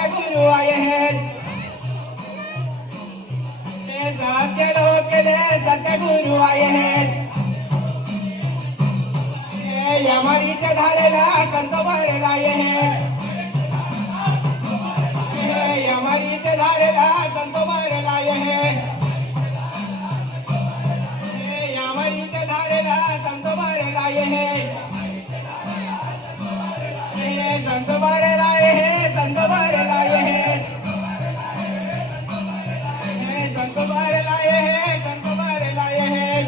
सतगुरु आए हैं। सबके लोग के लिए सतगुरु आए हैं। हमारी के धारेला संत भर लाए हैं। हमारी के धारेला संत भर लाए हैं। हमारी के धारेला संत भर लाए हैं। संत भर लाए हैं। संत भर लाए हैं। संत भर लाए हैं। संत भर लाए हैं।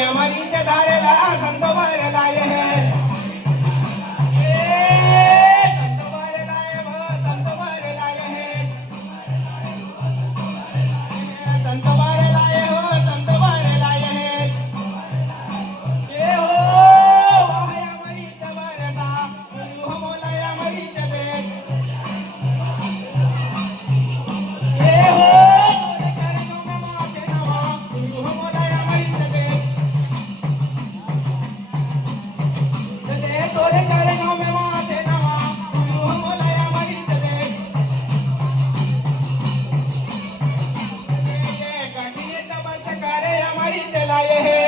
हमारी के धारेला संत भर लाए हैं। संत भर लाए हो। संत भर लाए हैं। संत भर लाए हो। संत भर लाए हैं। ये हो हमारी जबरदा गुरु मोला हमारी जदे। ये हो गुरु मोला हमारी जदे। तोरे चरणों में माथे नवा गुरु मोला हमारी जदे। ये कठिन तपस्या करे हमारी चलाए है।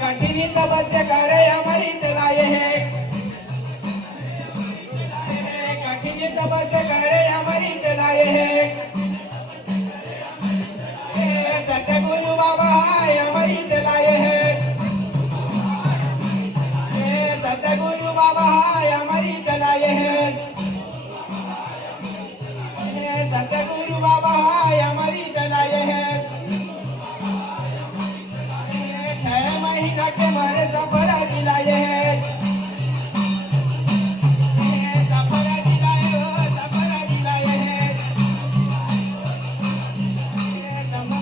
कठिन तपस्या करे हमारी चलाए है। कठिन तपस्या करे हमारी चलाए है। सतगुरु बाबा हमारी चलाए है। सतगुरु बाबा हमारी चलाए हैं। सतगुरु बाबा हमारी चलाए हैं। 6 महीना के मारे सफरा दिलाए हैं। सफरा दिलाए हो। सफरा दिलाए हैं।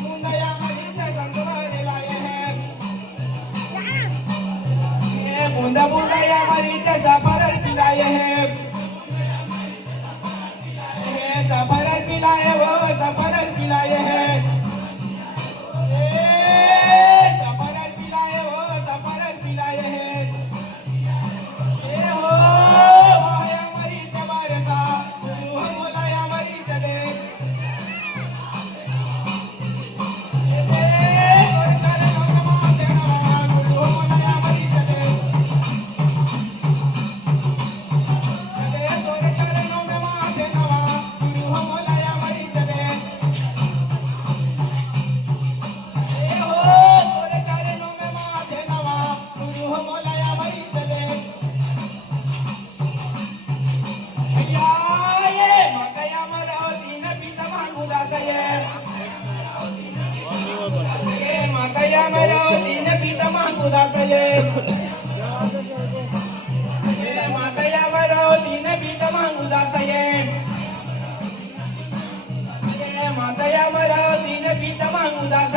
मुंडया हमारी संगवा दिलाए हैं। बूंदा बूंदा हमारी सफर पिलाए हैं। सफर पिलाए वो। सफर पिलाए हैं। सफर पिलाए वो। सफर पिलाए हैं। ये हो हमारी जबरदा गुरु मोला हमारी जदे। मातया मरा दिन पीत मांगू दास